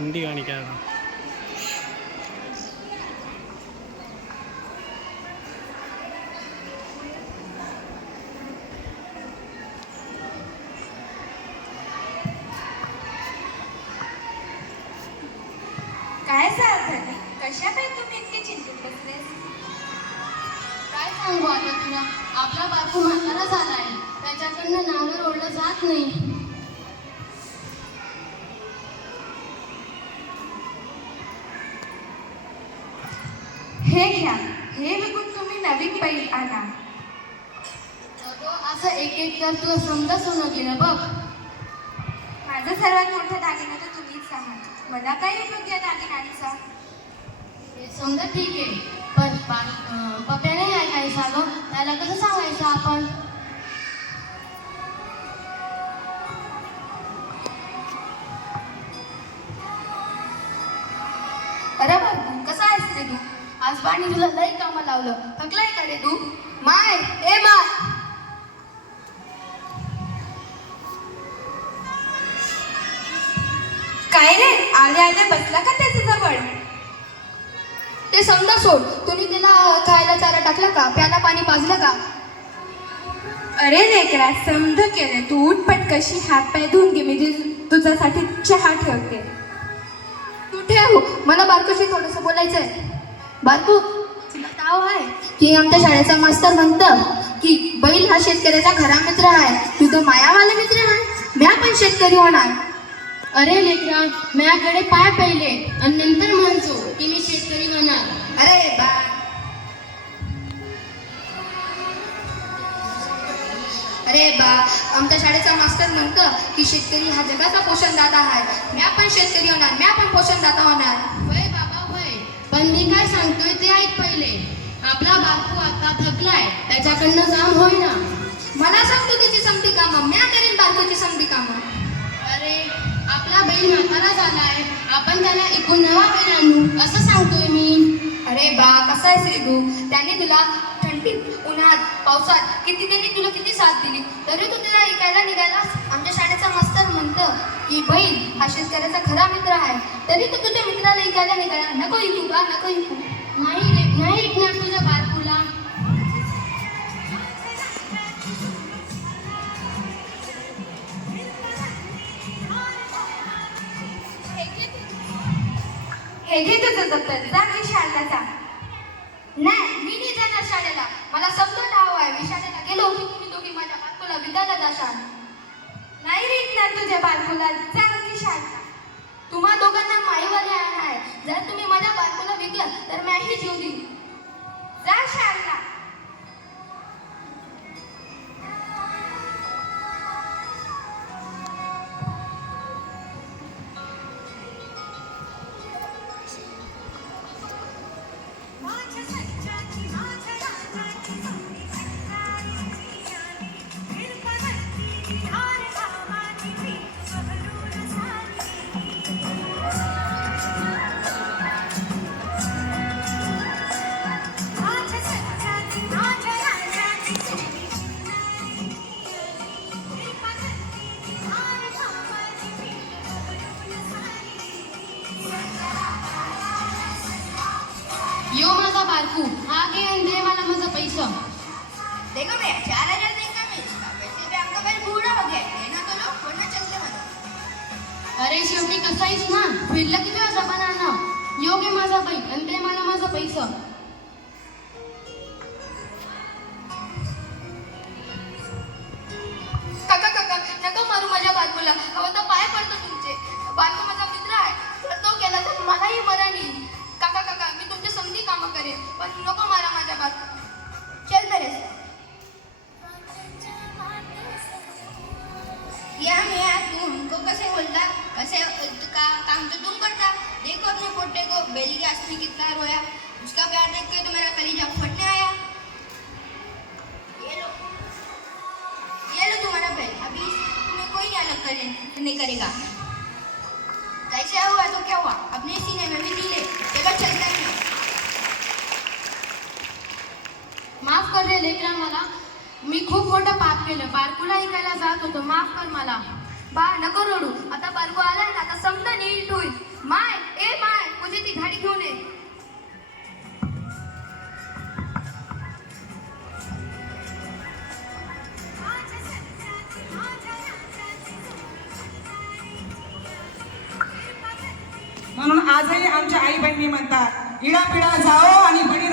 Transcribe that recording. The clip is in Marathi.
कोणती गाणी काय आता काय झालं? कशा काय तुम्ही इतके चिंतित बसलेस? काय सांगू आता तुला, आपला बापू म्हातारा झालाय, त्याच्याकडनं नांगर ओढलं जात नाही. हे घ्या, हे विकून तुम्ही नवीन बैल आणा. अगं असं एक एक तर तू समजा सोनं गेलं बघ. माझं सर्वात मोठं दागिना तर तुम्हीच आहात. मला काय उपयोग या दागिन्यांचा? हे समजा ठीक आहे, पण पप्प्याने नाही ऐकायचं गं, त्याला कसं सांगायचं आपण? अरे बाबू, कसा आहेस रे तू? आज बाणी तुला लई कामं लावलं, थकलाय का रे तू? माय ए माय, काय रे, आले आले बसला का त्याच्या जवळ? ते समजा सोड, तुम्ही त्याला खायला चारा टाकला का, प्याला पाणी पाजलं का? अरे लेकरा, समज केलं. तू उठपट कशी हात पाय धुवून घे, मी तुझ्यासाठी चहा ठेवते. तू ठेव, मला बारकोशी थोडंसं बोलायचं आहे. बारकू, तुला ठाव आहे की आमच्या शाळेचा मास्तर म्हणतं की बैल हा शेतकऱ्याचा खरा मित्र आहे. तू तर मायावाला मित्र आहे, म्या पण शेतकरी होणार. अरे लेकरा, म्याकडे पाय पहिले आणि नंतर म्हणतो की मी शेतकरी होणार. अरे बा, अरे बा, आमच्या शाळेचा मास्तर म्हणतं की शेतकरी हा जगाचा पोषणदाता आहे. म्या पण शेतकरी होणार, म्या पण पोषणदाता होणार. होय बाबा होय, पण मी काय सांगतोय ते ऐक पहिले. आपला बापू आता थकलाय, त्याच्याकडनं जाम होईना. मला सांगतो त्याची समधी कामं, म्या करीन बारकोची समधी कामं. अरे आपला बैल म्हातारा झालाय, आपण त्याला एकूण नवा बैल आणू असं सांगतोय मी. अरे बा, कसा आहेस रे तू? त्याने तुला थंडीत, उन्हात, पावसात त्यांनी तुला किती साथ दिली, तरी तू त्याला ऐकायला निघाला. आमच्या शाळेचा मास्तर म्हणतं की बैल हा शेतकऱ्याचा खरा मित्र आहे, तरी तू तुझ्या मित्राला ऐकायला निघाला. नको ऐकू का, नको ऐकू. नाही रे, नाही ऐकणार तुझ्या बारकूला. हे घे तुझं दप्तर, जा की शाळेला जा. नाही, मी नाही जाणार शाळेला. मला समजा ठाव आहे, मी शाळेला गेलो की तुम्ही दोघी माझ्या बारकूला विकायला जाशाल. नाही रेटणार तुझ्या बायकोला, जा की शाळेला. तुम्हा दोघांना माईवाले आहे. जर तुम्ही माझ्या बारकूला विकलं तर मॅही जीव देईन. जा शाळेला. यो माझा बारकू, हा घे आणि दे मला माझा पैसा. देखो मैं 4000 देगा मैं इसका, वैसे भी आपका भाई बूढ़ा हो गया है ना, तो लोग वरना चलते मत. अरे शेवटी कसाईस ना, फिरलं किती वाजा ना. यो घे माझा बाईक आणि दे मला माझा पैसा. काका काका, नका मारू माझ्या बायकोला. हवं तर पाय पडतो तुमचे. बायको माझा मित्र आहे, तर तो गेला तर मलाही मरण येईल. काका काका, मी तुमची समधी कामं करेन, पण नको मारा माझ्या बायको. चल मेरे साथ. या मियाँ, तू हमको कैसे बोलता? कैसे काम तो तुम करता. देखो अपने पोटे को, बेली के आस में कितना रोया. उसका प्यार देख के तो मेरा कलीजा फटने आया. ये लो तुम्हारा बैल. अभी तुम्हें कोई अलग नहीं करेगा. कैसे हुआ तो क्या हुआ, अपने सीने में भी ले. चलो चलते हैं. माफ कर रे लेकरा मला, मी खूप मोठं पाप केलं. बारकूला ऐकायला जात होतो, माफ कर मला. बा नको रडू, आता बारको आलाय ना, आता समजा नीट होईल. माय ए माय, तुझी ती गाडी घेऊन ये. म्हणून आजही आमच्या आई बहिणी म्हणतात, इडा पिडा जाओ आणि बडी